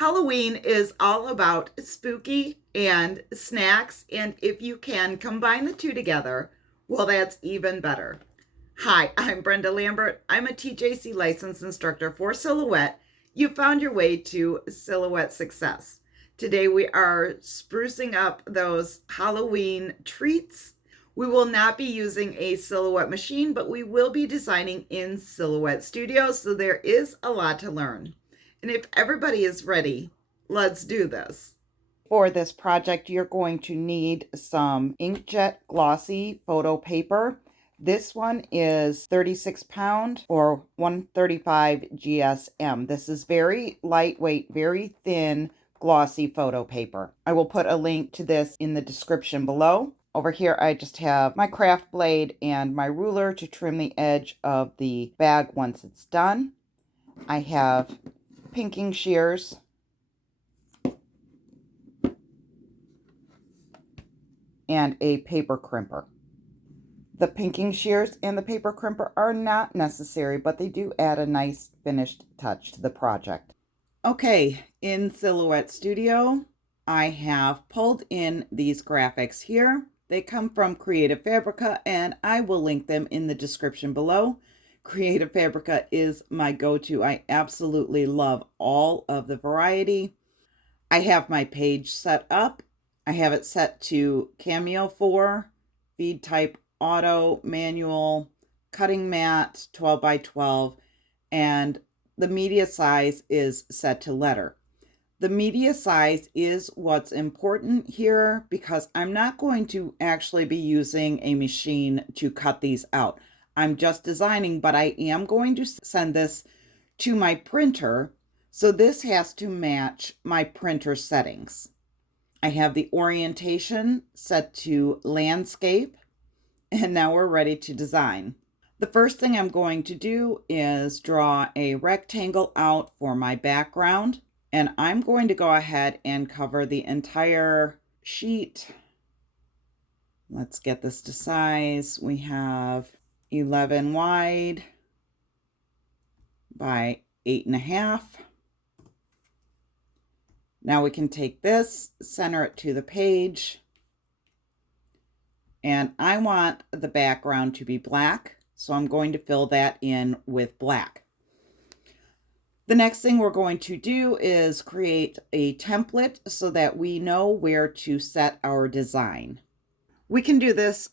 Halloween is all about spooky and snacks, and if you can combine the two together, well, that's even better. Hi, I'm Brenda Lambert. I'm a TJC licensed instructor for Silhouette. You found your way to Silhouette Success. Today we are sprucing up those Halloween treats. We will not be using a Silhouette machine, but we will be designing in Silhouette Studio, so there is a lot to learn. And if everybody is ready, let's do this. For this project, you're going to need some inkjet glossy photo paper. This one is 36 pound or 135 GSM. This is very lightweight, very thin, glossy photo paper. I will put a link to this in the description below. Over here, I just have my craft blade and my ruler to trim the edge of the bag once it's done. I have pinking shears, and a paper crimper. The pinking shears and the paper crimper are not necessary, but they do add a nice finished touch to the project. Okay, in Silhouette Studio, I have pulled in these graphics here. They come from Creative Fabrica, and I will link them in the description below. Creative Fabrica is my go-to. I absolutely love all of the variety. I have my page set up. I have it set to Cameo 4, feed type auto, manual, cutting mat, 12 by 12, and the media size is set to letter. The media size is what's important here because I'm not going to actually be using a machine to cut these out. I'm just designing, but I am going to send this to my printer, so this has to match my printer settings. I have the orientation set to landscape, and now we're ready to design. The first thing I'm going to do is draw a rectangle out for my background, and I'm going to go ahead and cover the entire sheet. Let's get this to size. We have 11 wide by 8.5. Now we can take this, center it to the page, and I want the background to be black, so I'm going to fill that in with black. The next thing we're going to do is create a template so that we know where to set our design. We can do this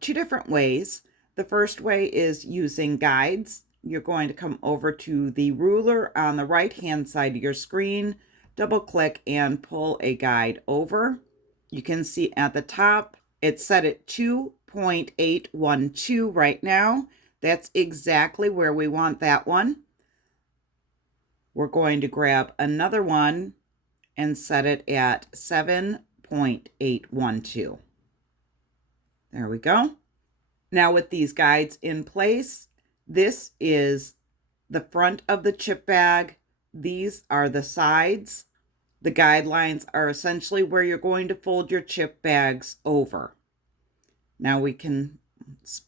two different ways. The first way is using guides. You're going to come over to the ruler on the right-hand side of your screen, double click and pull a guide over. You can see at the top, it's set at 2.812 right now. That's exactly where we want that one. We're going to grab another one and set it at 7.812. There we go. Now with these guides in place, this is the front of the chip bag. These are the sides. The guidelines are essentially where you're going to fold your chip bags over. Now we can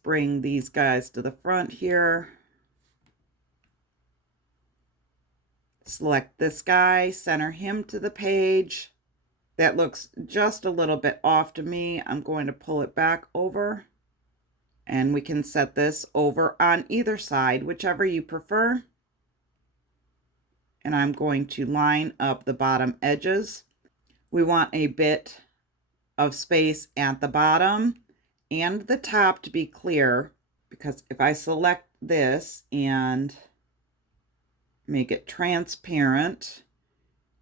bring these guys to the front here. Select this guy, center him to the page. That looks just a little bit off to me. I'm going to pull it back over. And we can set this over on either side, whichever you prefer. And I'm going to line up the bottom edges. We want a bit of space at the bottom and the top to be clear, because if I select this and make it transparent,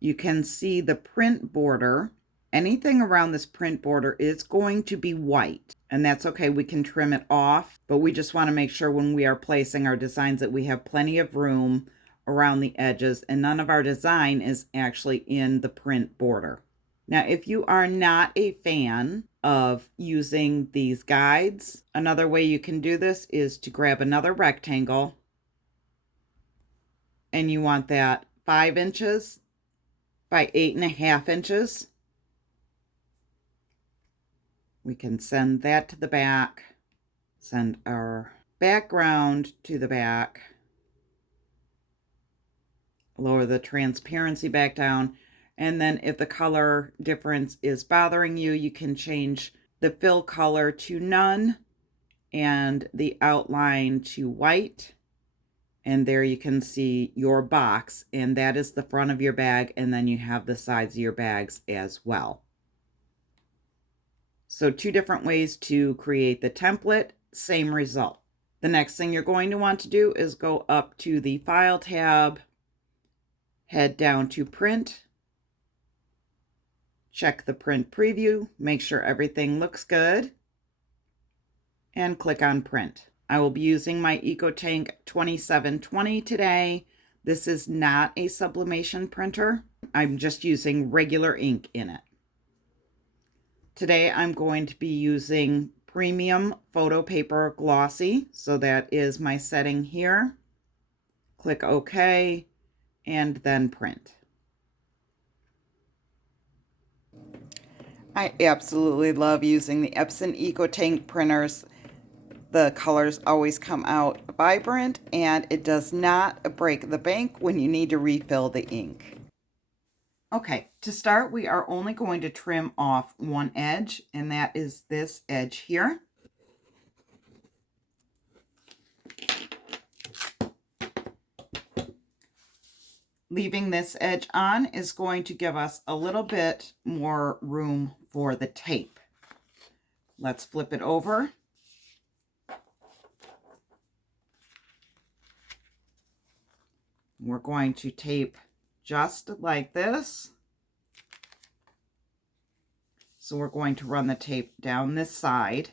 you can see the print border. Anything around this print border is going to be white, and that's okay. We can trim it off, but we just want to make sure when we are placing our designs that we have plenty of room around the edges and none of our design is actually in the print border. Now, if you are not a fan of using these guides, another way you can do this is to grab another rectangle, and you want that 5 inches by 8.5 inches. We can send that to the back, send our background to the back, Lower the transparency back down. And then if the color difference is bothering you, you can change the fill color to none and the outline to white. And there you can see your box, and that is the front of your bag, and then you have the sides of your bags as well. So 2 different ways to create the template, same result. The next thing you're going to want to do is go up to the File tab, head down to Print, check the Print Preview, make sure everything looks good, and click on Print. I will be using my EcoTank 2720 today. This is not a sublimation printer. I'm just using regular ink in it. Today I'm going to be using Premium Photo Paper Glossy. So that is my setting here. Click OK and then print. I absolutely love using the Epson EcoTank printers. The colors always come out vibrant, and it does not break the bank when you need to refill the ink. Okay, to start, we are only going to trim off one edge, and that is this edge here. Leaving this edge on is going to give us a little bit more room for the tape. Let's flip it over. We're going to tape just like this. So we're going to run the tape down this side.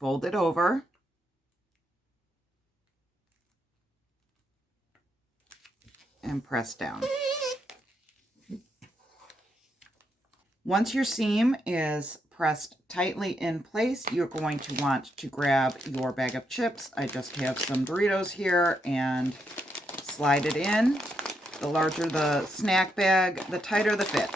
Fold it over. And press down. Once your seam is pressed tightly in place, you're going to want to grab your bag of chips. I just have some Doritos here, and slide it in. The larger the snack bag, the tighter the fit.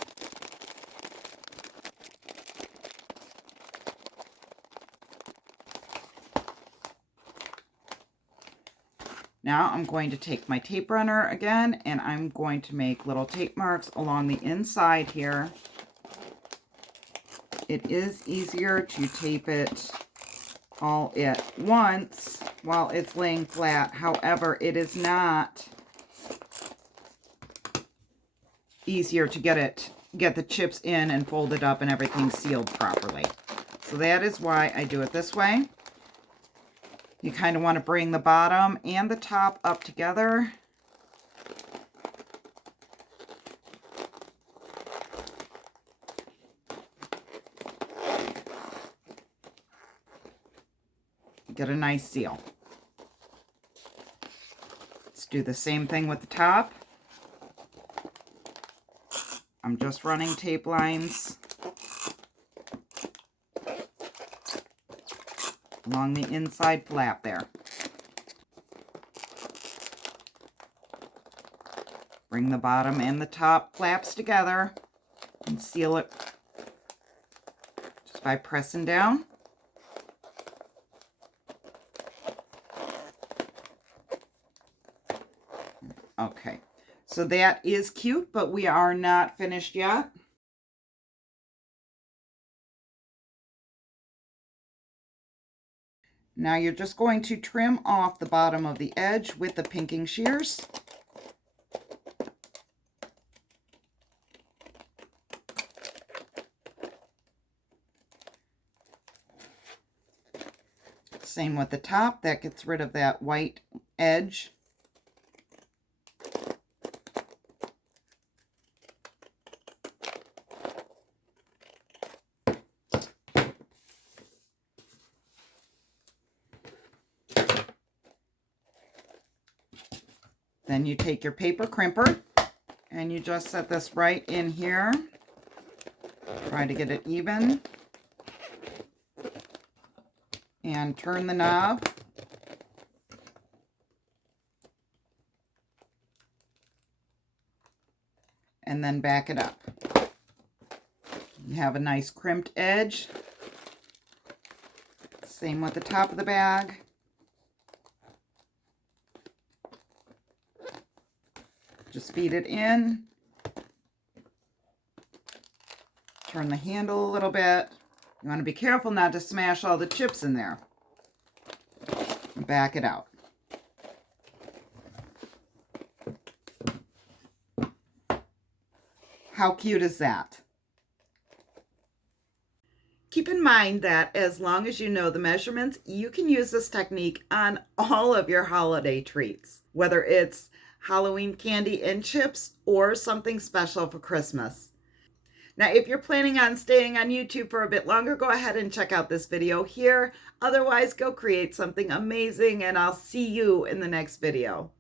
Now I'm going to take my tape runner again, and I'm going to make little tape marks along the inside here. It is easier to tape it all at once while it's laying flat. However, it is not easier to get the chips in and fold it up and everything sealed properly. So that is why I do it this way. You kind of want to bring the bottom and the top up together. Get a nice seal. Let's do the same thing with the top. I'm just running tape lines along the inside flap there. Bring the bottom and the top flaps together and seal it just by pressing down. Okay, so that is cute, but we are not finished yet. Now you're just going to trim off the bottom of the edge with the pinking shears. Same with the top, that gets rid of that white edge. Then you take your paper crimper and you just set this right in here. Try to get it even. And turn the knob. And then back it up. You have a nice crimped edge. Same with the top of the bag. Just feed it in. Turn the handle a little bit. You want to be careful not to smash all the chips in there. And back it out. How cute is that? Keep in mind that as long as you know the measurements, you can use this technique on all of your holiday treats, whether it's Halloween candy and chips or something special for Christmas. Now, if you're planning on staying on YouTube for a bit longer, go ahead and check out this video here. Otherwise, go create something amazing, and I'll see you in the next video.